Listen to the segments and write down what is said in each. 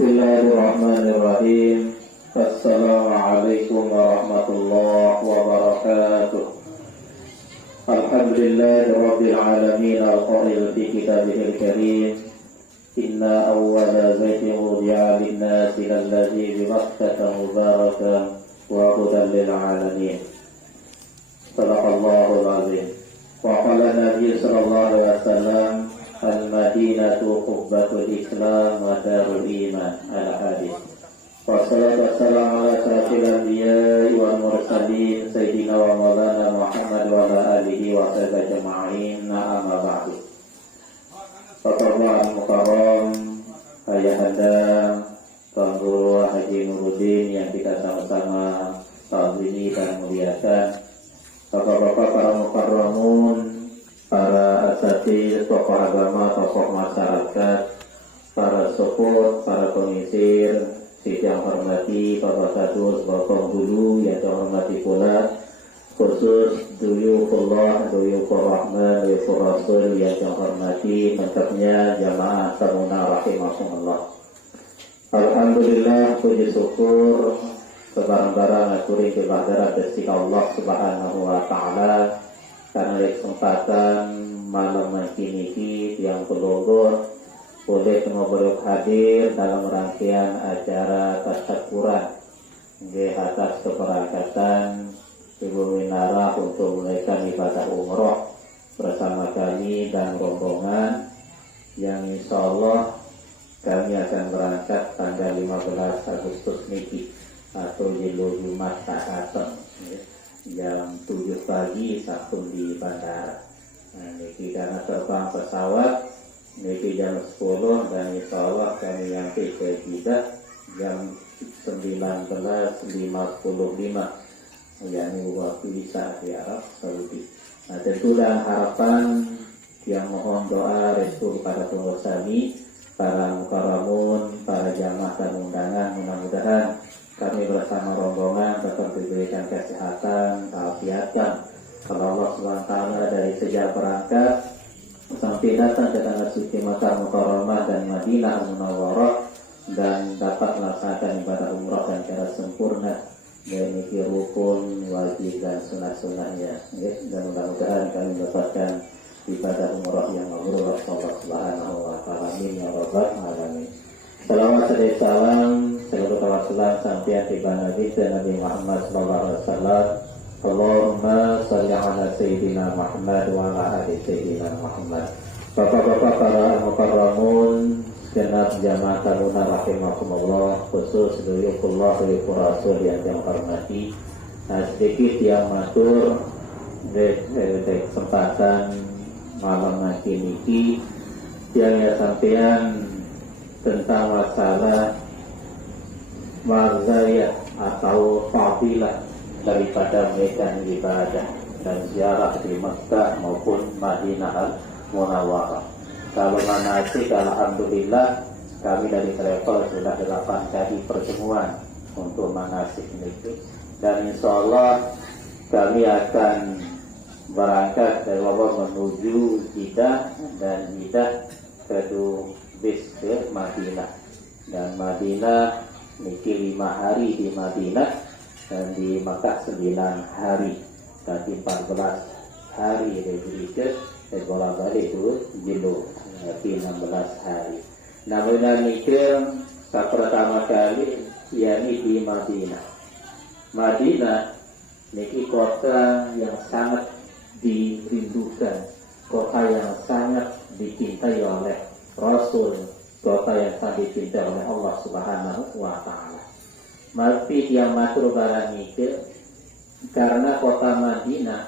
Bismillahirrahmanirrahim. Assalamualaikum warahmatullahi wabarakatuh. Alhamdulillahirabbil alamin al-qail fi kitabihil karim. Inna awwala baitin wudi'a lin-nasi alladzi bi Makkah mubarakan wa hudan lil alamin. Sadaqallahul azim. Wa qala Nabi sallallahu alaihi wasallam al-Madinatu qubbatul Islam wa darul iman. Al-hadis. Wassalatu wassalamu ala asyrafil anbiya'i wal mursalin sayyidina wa maulana Muhammad wa ala alihi wa sahbihi ajma'in. Amma ba'du. Bapak-bapak mukarram, ayahanda, Tuan Guru Haji Nuruddin yang kita sama-sama ta'zimi dan muliakan. Bapak-bapak para mukarramun, para asatidz, tokoh agama, tokoh masyarakat, para sepuh, para pengisir, yang hormati Bapak Kadus, Bapak Guru yang hormati pula, khusus duyufullah, duyufur rahman, duyufur rasul yang hormati lengkapnya jamaah tamuna rahimahumullah. Alhamdulillah, puji syukur sebarang-barang akuri kebahdaran Gusti Allah Subhanahu wa taala karena kesempatan malam ini yang berlonggar boleh ngobrol hadir dalam rangkaian acara tasyakuran di atas keberangkatan Ibu Minara untuk menaikkan ibadah umroh bersama kami dan rombongan yang insya Allah kami akan berangkat tanggal 15 Agustus niki atau di Jumat Tahatan jam 7 pagi Sabtu di bandara. Nah, niki karena terbang pesawat niki jam 10 dan insya Allah kami nyampe ke Jeddah jam 19.55 yakni waktu Isya di Arab Saudi. Nah, tentu dan harapan yang mohon doa restu kepada pengurus kami, para mukarramun, para jamaah dan undangan, mudah-mudahan kami bersama rombongan tetap diberikan kesehatan, keafiatan. Kalau Allah SWT dari sejak berangkat sampai datang ke tanah suci Makkah Mukarramah dan Madinah Munawwarah dan dapat melaksanakan ibadah umrah dan cara sempurna, memiliki rukun, wajib dan sunah-sunahnya. Dan mudah-mudahan kami mendapatkan ibadah umrah yang mabrur. Allah Subhanahu wa taala, amin ya rabbal alamin. Salawat dan salam seluruh kawasan sampai tiba Nabi Muhammad sallallahu alaihi wasallam. Allahumma shalli ala sayyidina Muhammad wa ala ali sayyidina Muhammad. Bapak-bapak para mukarramun, segenap jamaah taruna rahimahumullah, khusus duyufullah duyufur rasul yang hormati. Nah, sedikit yang matur di kesempatan malam nanti niki yang sampean tentang masalah mazayah atau fadilah daripada medan ibadah dan ziarah di Makkah maupun Madinah Al-Munawwarah. Kalau manasik, alhamdulillah kami dari travel sudah 8 kali pertemuan untuk manasik itu, dan insya Allah kami akan berangkat dari Wabah menuju Jeddah dan Jeddah bis ke Madinah, dan Madinah niki 5 hari di Madinah dan di Makkah 9 hari, berarti 14 hari dari bola balik itu jilo, berarti 16 hari. Namun niki pertama kali yakni di Madinah. Madinah niki kota yang sangat dirindukan, kota yang sangat dicintai oleh Rasul, kota yang sangat dicintai oleh Allah Subhanahu wa taala. Tapi yang matur barang itu karena kota Madinah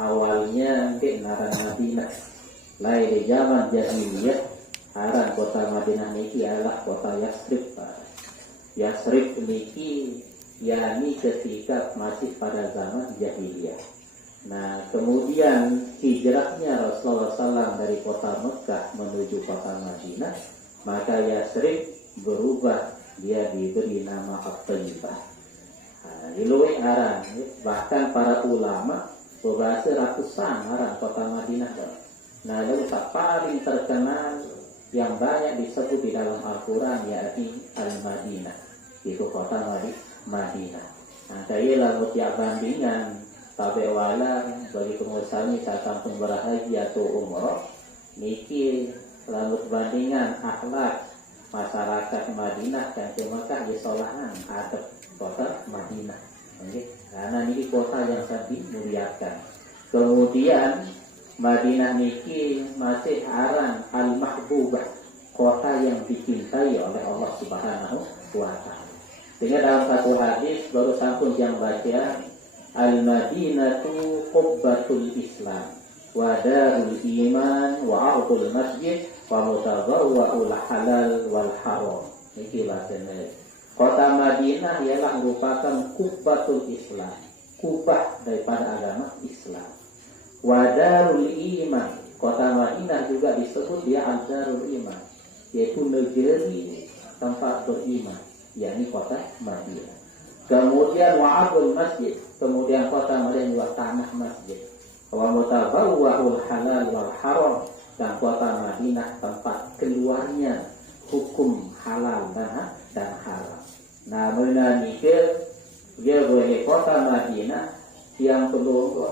awalnya ngaran Madinah, lain di zaman jahiliyah aran kota Madinah niki adalah kota Yasrib. Yasrib niki yakni ketika masih pada zaman jahiliyah. Nah, kemudian hijrahnya Rasulullah SAW dari kota Mekah menuju kota Madinah, maka Yasrib berubah, dia diberi nama At-Thayyibah. Diluwe aran, bahkan para ulama berbahasa ratusan aran kota Madinah. Nah, itu paling terkenal yang banyak disebut di dalam Al-Quran, yakni Al-Madinah. Itu kota Madinah. Nah, saya lalu tiap bandingan tabe wala bagi pengusaha ini saat sampun berhaji atau umroh, niki lalu bandingan akhlak masyarakat Madinah dan ke Mekah di solahan adab kota Madinah. Okay. Karena ini kota yang sangat dimuliakan. Kemudian Madinah niki masih aran al-mahbubah, kota yang dicintai oleh Allah Subhanahu wa Ta'ala. Sehingga dalam satu hadis baru sampun yang baca, al-Madinatu qubbatul Islam wa darul iman wa ardul masjid wa mutadawwa'ul halal wal haram. Ini bahasanya. Kota Madinah ialah merupakan qubbatul Islam, kubah daripada agama Islam. Wa darul iman, kota Madinah juga disebut dia al-darul iman, yaitu negeri tempat beriman, yakni kota Madinah. Kemudian wa'abul masjid, kemudian kota Madinah juga tanah masjid. Wa mutabawwa'ul halal wal haram, dan kota Madinah tempat keluarnya hukum halal dan haram. Nah, menanikah dia boleh kota Madinah yang perlu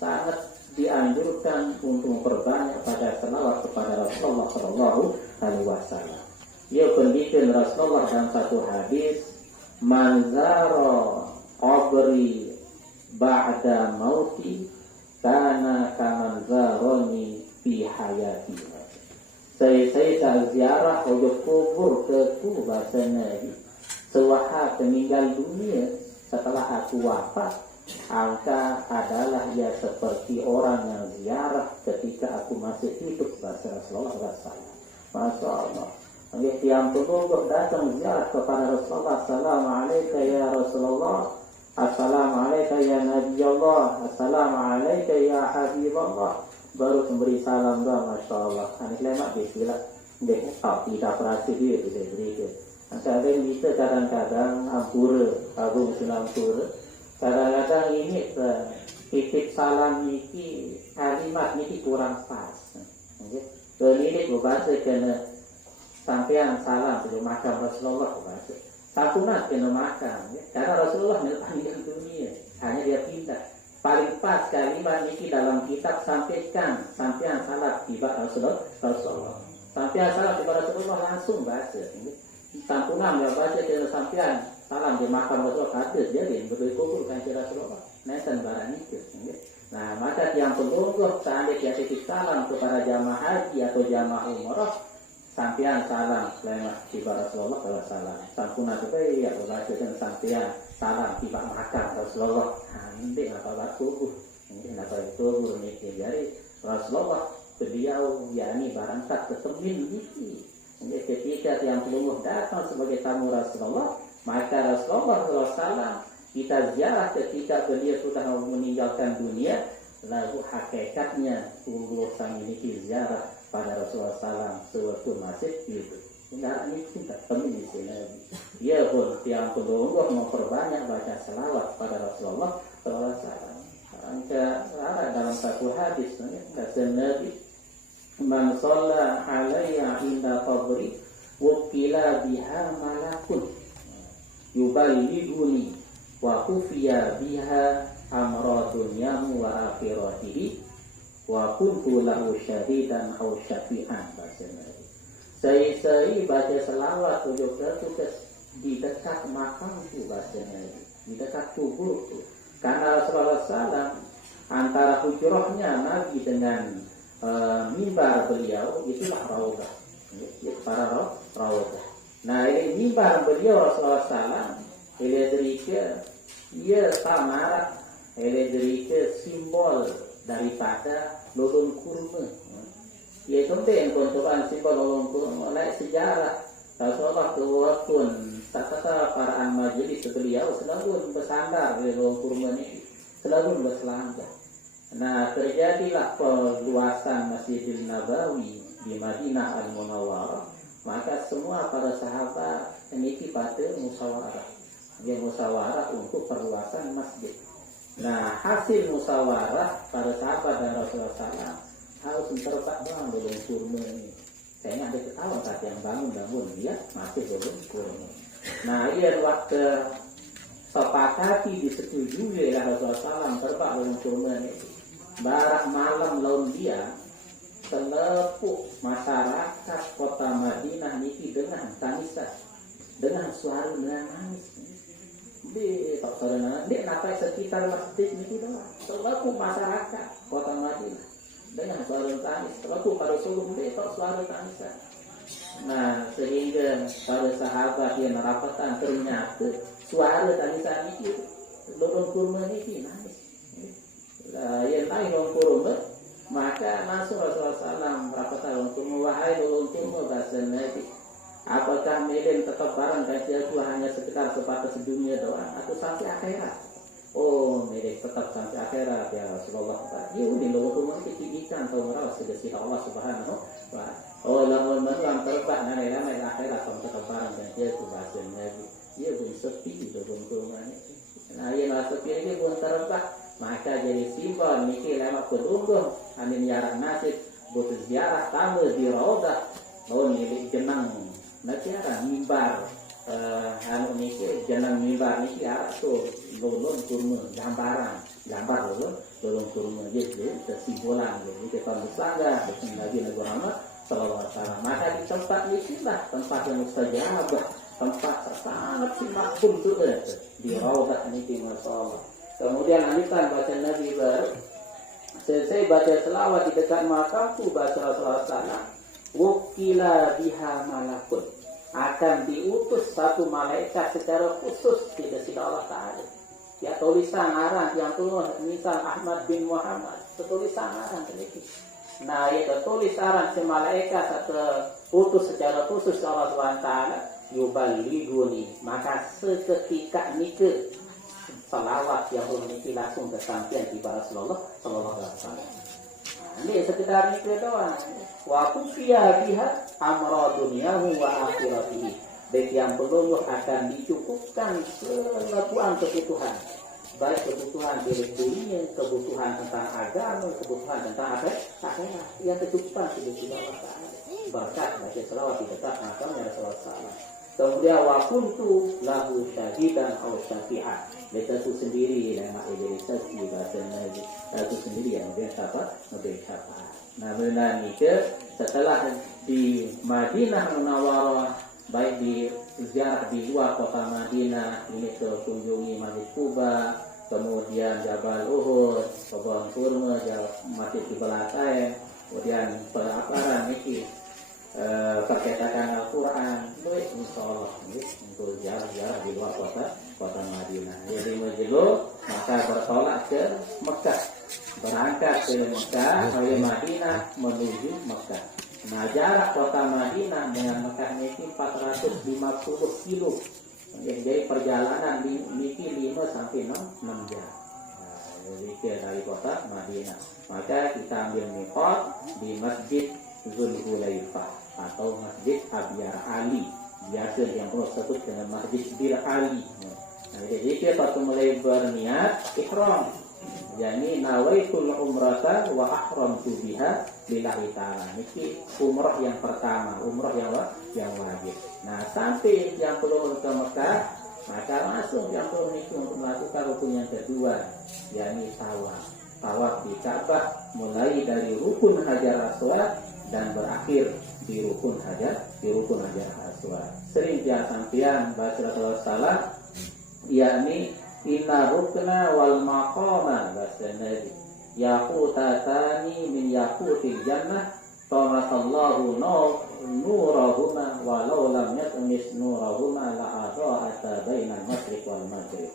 sangat dianjurkan untuk memperbanyak pada selawat kepada Rasulullah Shallallahu Alaihi Wasallam. Ia pendidikan Rasulullah dalam satu hadis, manzaro qabri ba'da mauti kana kamanzaroni fi hayati. Saya ziarah wujud kubur keku bahasanya sewaktu meninggal dunia setelah aku wafat, angka adalah ya seperti orang yang ziarah ketika aku masih hidup, bahasa Rasulullah SAW. Masya Allah. Yang penduduk datang ziarah kepada Rasulullah, Assalamualaikum ya Rasulullah, Assalamualaikum ya Nabi Allah, Assalamualaikum ya Habibullah. Baru memberi salam doa, Masya Allah. Ini lemak bismillah. Dia tidak berhasil dia tidak berikan. Kadang kita kadang-kadang ampura, agung ampura. Kadang-kadang ini titip salam niki kalimat niki kurang pas. Ini berbahasa kena sampean salam sebelum makam Rasulullah berbahasa. Sakunat kena makam. Karena Rasulullah meninggal dunia, hanya dia pindah. Paling pas kalimat niki dalam kitab sampaikan sampean salam tiba Rasulullah. Sampean salam tiba Rasulullah langsung bahasa. Sampungan ya baca ke sampean salam di makam Rasulullah hadis jadi betul kubur kan Rasulullah nenten barang itu. Nah, maka yang penduduk seandainya titip salam kepada jamaah haji atau jamaah umrah, sampean salam lewat tiba Rasulullah kalau salam. Sampungan itu ya baca dengan sampean salam tiba makam Rasulullah. Nanti apa buat kubur? Ini apa kubur nih jadi Rasulullah beliau yakni barang tak ketemin gitu. Ketika yang peluluh datang sebagai tamu Rasulullah, maka Rasulullah SAW kita ziarah ketika beliau sudah meninggalkan dunia. Lalu hakikatnya peluluh sang ini ziarah pada Rasulullah SAW sewaktu masih hidup. Enggak ini kita temuin di sini. Dia pun yang peluluh memperbanyak baca selawat pada Rasulullah SAW. Ada dalam satu hadis, kata Nabi, man shalla alayya inda qabri wukila biha malakun yuballighuni wa kufiya biha amra dunyamu wa akhiratihi wa kuntu lahu syahidan aw syafi'an. Saya baca selawat tujuh ratus di dekat makam itu bahasanya, di dekat kubur itu. Karena Rasulullah SAW antara hujurahnya Nabi dengan mimbar beliau itulah raudah, para raudah. Nah, ini mimbar beliau Rasulullah SAW, elektrika, ia tamar, elektrika simbol daripada lorong kurma. Ia penting konturan simbol lorong kurma, oleh sejarah Rasulullah kewakun kata para majelis beliau selalu bersandar di lorong kurma ini, selalu berselangkah. Nah, terjadilah perluasan Masjidil Nabawi di Madinah Al-Munawwarah, maka semua para sahabat memiliki pada musyawarah. Dia musyawarah untuk perluasan masjid. Nah, hasil musyawarah para sahabat dan Rasulullah SAW harus terpaksa dalam kurma ini. Kayaknya ada ketawa saat yang bangun dia masih belum kurma. Nah, ia waktu sepakati disetujui oleh Rasulullah SAW terbak belum kurma itu. Barak malam laun dia selepuk masyarakat kota Madinah niki dengan tangisan, dengan suara dengan nangis. Di tak saudara, di napai sekitar masjid niki doang. Selepuk masyarakat kota Madinah dengan suara tangis. Selepuk pada sulung di tak suara tangisan. Nah, sehingga para sahabat yang merapatan ternyata suara tangisan niki lorong kurma niki nangis. Yang lain lorong kurma, maka langsung Rasulullah SAW merapatan untuk wahai lorong kurma bahasa Nabi, apakah Medan tetap barang kajianku hanya sekitar sebatas dunia doang atau sampai akhirat? Oh, Medan tetap sampai akhirat ya Rasulullah. Ya ini lorong kurma ketidikan atau merawat sedesir Allah Subhanahu wa Ta'ala. Oh, lamun manuang terbak nanti akhirat sampai tetap barang kajianku bahasa Nabi. Ya pun sepi lorong kurma ini. Nah, yang sepi ini pun terbak. Maka jadi simbol niki lewat penunggung amin yarak nasib butuh ziarah tamu di raudah lawan milik jenang nacara mimbar anu niki jenang mimbar niki tuh lulun kurma gambar lulun kurma jadi kesimpulan jadi kita bersangga dengan Nabi Muhammad sallallahu alaihi wasallam. Maka di tempat niki lah tempat yang mustajab, tempat sangat simakun tuh di raudah niki masyaallah. Kemudian lanjutkan baca Nabi baru. Selesai baca selawat di dekat makamku baca Rasulullah SAW. Wukila biha malakun. Akan diutus satu malaikat secara khusus tidak sida Allah Ta'ala. Ya tulisan aran yang tulis misal Ahmad bin Muhammad. Tulisan aran sedikit. Nah itu tulis aran si malaikat satu utus secara khusus Allah SWT. Yubaliguni. Maka seketika nikah salawat yang memiliki langsung kesampaian di Rasulullah Sallallahu Alaihi Wasallam. Ini sekitar ini doang. Wa kufiya biha amra dunyahu wa akhiratihi. Baik yang peluluh akan dicukupkan semua kebutuhan. Baik kebutuhan diri dunia, kebutuhan tentang agama, kebutuhan tentang akhirat. Yang kecukupan sudah Allah Ta'ala. Berkat baca selawat di dekat makamnya Rasulullah SAW. Kemudian wakuntu lahu syahidan atau syafi'ah. Mereka itu sendiri yang mak jadi saksi bahasa Nabi. Itu sendiri yang memberi syafaat. Nah, benar ni setelah di Madinah Munawwarah, baik di ziarah di luar kota Madinah, ini ke kunjungi Masjid Quba, kemudian Jabal Uhud, kebun kurma, Masjid Qiblatain, kemudian pelaparan ini. Percetakan Al-Quran itu insyaallah untuk ziarah di luar kota Madinah. Jadi menjelo maka bertolak ke Mekah, berangkat ke Mekah dari Madinah menuju Mekah. Nah jarak kota Madinah dengan Mekah ini 450 kilo. Jadi perjalanan ini 5 sampai 6 jam. Jadi dari kota Madinah. Maka kita ambil miqat di Masjid Zulhulaifah atau Masjid Abyar Ali, biasa yang perlu sebut dengan Masjid Bir Ali. Nah, jadi kita waktu mulai berniat ihram, yakni nawaitul umrata wa ahramtu biha lillahi ta'ala. Ini umrah yang pertama, umrah yang wajib. Nah, sampai yang perlu ke Mekah, maka langsung yang perlu itu untuk melakukan rukun yang kedua, yakni tawaf. Tawaf di Ka'bah mulai dari rukun Hajar Aswad dan berakhir di rukun Hajar Aswad. Sering dia sampean bahasa Rasulullah SAW, yakni inna rukna wal maqama bahasa Nabi yaqutatani min yaqutil jannah tamasallahu nurahuma walau lam yatmis nurahuma la adha'ata bainal masyriq wal maghrib.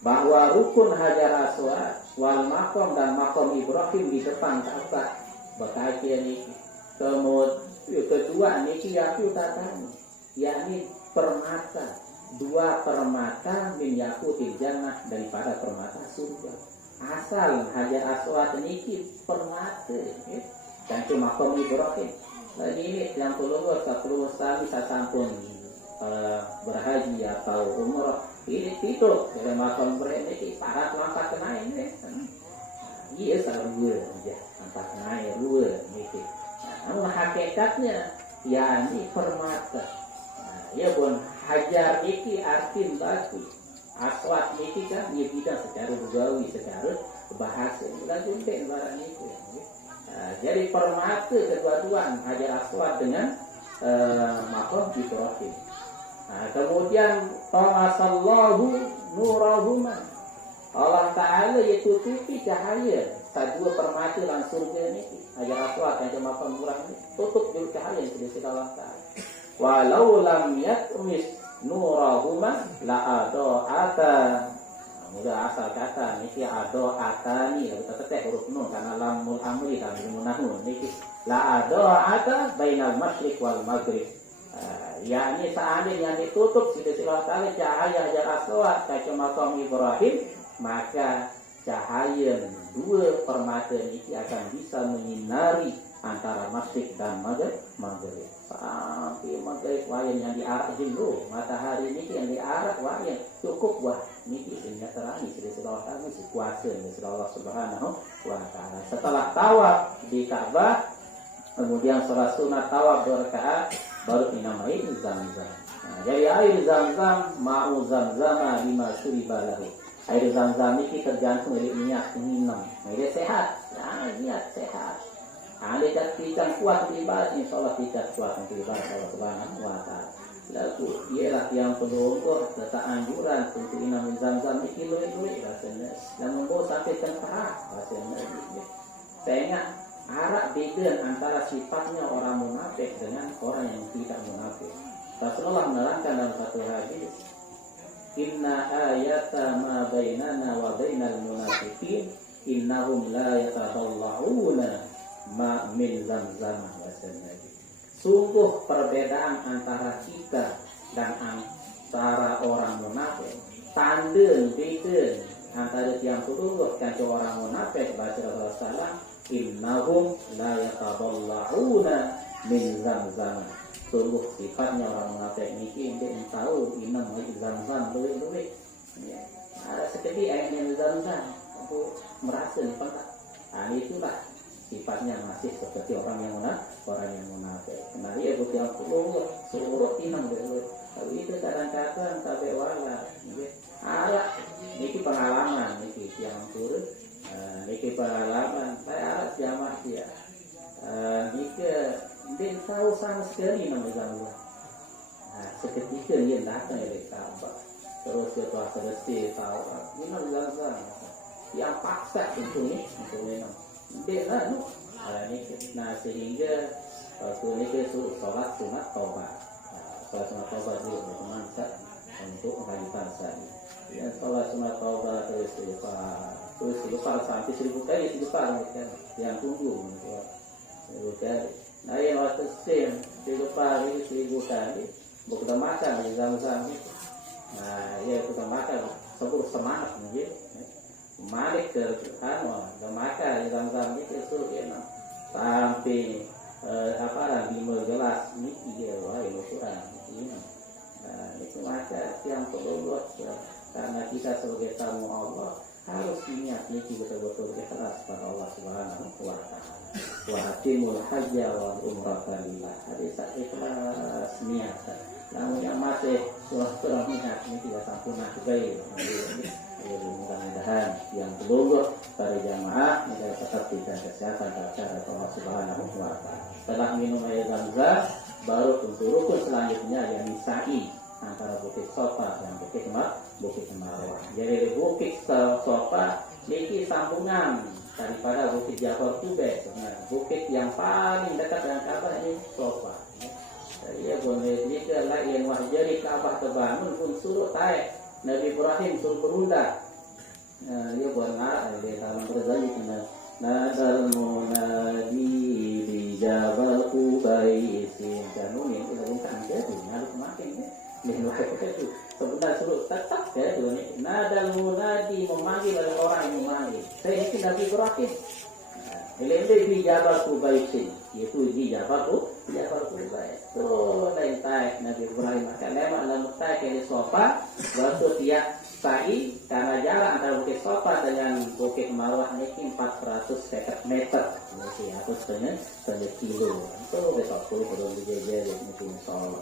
Bahwa rukun Hajar Aswad wal maqam dan maqam Ibrahim di depan Ka'bah berkaitan ini. Kemudian kedua niki yaku tatani, yakni permata, 2 permata min yakutil jannah daripada permata surga. Asal Hajar Aswad niki permata, dan cuma makam Ibrahim. Nah ini yang perlu sekali sasampun berhaji atau umrah ini itu dari makam Ibrahim ini parat langkah kena ini. Iya sarua aja, langkah kena dua niki. Namun hakikatnya yakni permata. Ya pun hajar iki artin batu. Aswat niki kan dia bidang secara lugawi, secara bahasa. Lagu enten barang itu. Jadi permata kedua-duaan hajar aswat dengan maqam Ibrahim. Kemudian Ta'asallahu nurahuma. Allah Ta'ala itu tutupi cahaya dua permata dan surga ini. Hajar aswat yang maqam Ibrahim ini tutup dulu cahaya yang sudah Allah Ta'ala. Walau lam yatmis nurahuma la ado'ata. Mudah asal kata niki ado'atani, kita teteh huruf nun karena lamul amri dan munahun niki la ado'ata bainal masyriq wal maghrib. Yakni seandainya ditutup sila tali cahaya hajar aswad kaca makam Ibrahim, maka cahaya dua permata niki akan bisa menyinari antara masyriq dan maghrib. Sampai maghrib wayan yang diarak dulu, matahari ini yang diarak wayan cukup wah niki sehingga terangi sila kami kuasa dari Allah Subhanahu wa Ta'ala. Setelah tawaf di Ka'bah, kemudian sholat sunat tawaf 2 rakaat, baru dinamai Zamzam. Jadi air Zamzam ma'u zamzama lima syuribalahu. Air Zamzam ini tergantung dari niat minum. Ini sehat, niat sehat. Ada tidak kuat ibadah, insyaallah tidak kuat ibadah Allah Subhanahu wa Ta'ala. Lalu ialah yang pendukung serta anjuran untuk minum Zamzam ini luwih rasanya. Dan membawa sampai tempat rasanya. Sehingga arak beda antara sifatnya orang munafik dengan orang yang tidak munafik. Rasulullah menerangkan dalam satu hadis, inna ayata ma bainana wa bainal munafiqin innahum la yatadalla'una ma min zamzam. Sungguh perbedaan antara kita dan antara orang munafik, tanda beda antara tiang penduduk dan orang munafik. Baca Rasulullah, innahum la yatadalla'una min zamzam. Sungguh sifatnya orang munafik ini dia tahu minum zamzam luwih-luwih. Ada sekedip airnya zamzam untuk merasa penat. Itulah sifatnya masih seperti orang yang munafik. Nah dia butuh yang perlu suruh minum dulu. Tapi itu kadang-kadang tak wala. Ada ini pengalaman ini yang turun. Ini pengalaman saya jamaah dia. Dia tahu sama sekali nama Allah. Seketika dia datang dari Ka'bah. Terus dia telah selesai tahu minum Allah. Dia paksa untuk minum. Dia lalu. Nah sehingga waktu ini dia suruh sholat sunat taubat. Sholat sunat taubat dia bermanfaat untuk menghadirkan sahaja. Dan sholat sunat taubat terus lupa sampai 1000 kali lupa yang tunggu 1000 kali. Nah yang waktu lupa 1000 kali bukan makan di Zamzam itu. Nah ya kita makan sebelum semangat gitu. Malik ke makan di Zamzam itu suruh ya sampai 5 gelas niki dia itu kurang ini. Itu maka yang perlu buat karena kita sebagai tamu Allah harus niat niki betul-betul ikhlas pada Allah Subhanahu wa Ta'ala. Wa atimul hajja wal umrata lillah. Hadis ikhlas niat. Namun yang masih surah niat ini tidak sempurna juga ya. Mudah-mudahan yang belum para jamaah menjaga tetap kita kesehatan cara Allah Subhanahu wa Ta'ala. Setelah minum air Zamzam, baru untuk rukun selanjutnya yang sa'i antara Bukit Sofa dan Bukit Marwah. Jadi Bukit Sofa ini sambungan daripada Bukit Jabal Tubek. Bukit yang paling dekat dengan Ka'bah ini Sofa. Jadi ya boleh jika lain wahjari Ka'bah terbangun pun suruh taik Nabi Ibrahim suruh berunda. Dia buat ngarang dia dalam berzali kena nadal munadi di Jabal Qubaisin. Jangan ini kita bukan jadi ngarang makin ya. Itu sebenarnya suruh tetap ya itu nih. Nadal munadi memanggil oleh orang yang memanggil. Saya ini Nabi Ibrahim. Ini di Jabal Qubaisin. Itu di Jabal Qubais. So lain taik Nabi Ibrahim maka memang dalam taik yang Sofa waktu dia sa'i karena jarak antara Bukit Sofa dengan Bukit Marwah ini 450 meter. Jadi aku setengah kilo. Itu besok puluh belum dijajar mungkin soal.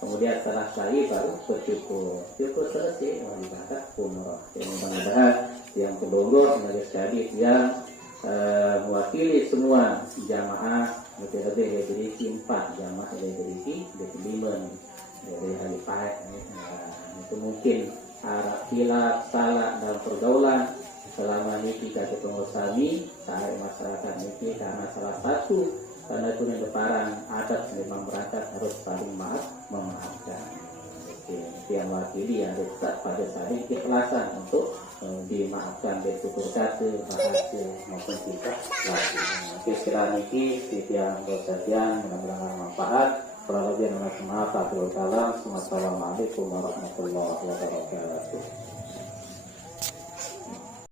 Kemudian setelah sa'i baru bersyukur. Syukur selesai mau dibakat umroh. Yang mudah-mudahan yang kedua sebagai sekali yang mewakili semua jamaah lebih-lebih dari 4 jamaah dari 5 dari Halifah. Itu mungkin harap hilaf salah dalam pergaulan selama ini kita ketemu sami sahai masyarakat ini karena salah satu karena itu yang deparan adat memang berangkat harus saling memaafkan. Oke, itu yang wakili yang dekat pada saling keikhlasan untuk dimaafkan dari tutur kata bahasa maupun kita lagi. Oke, sekiranya ini yang bersedia mudah-mudahan manfaat. Kurang lebih maaf. Assalamualaikum warahmatullahi wabarakatuh.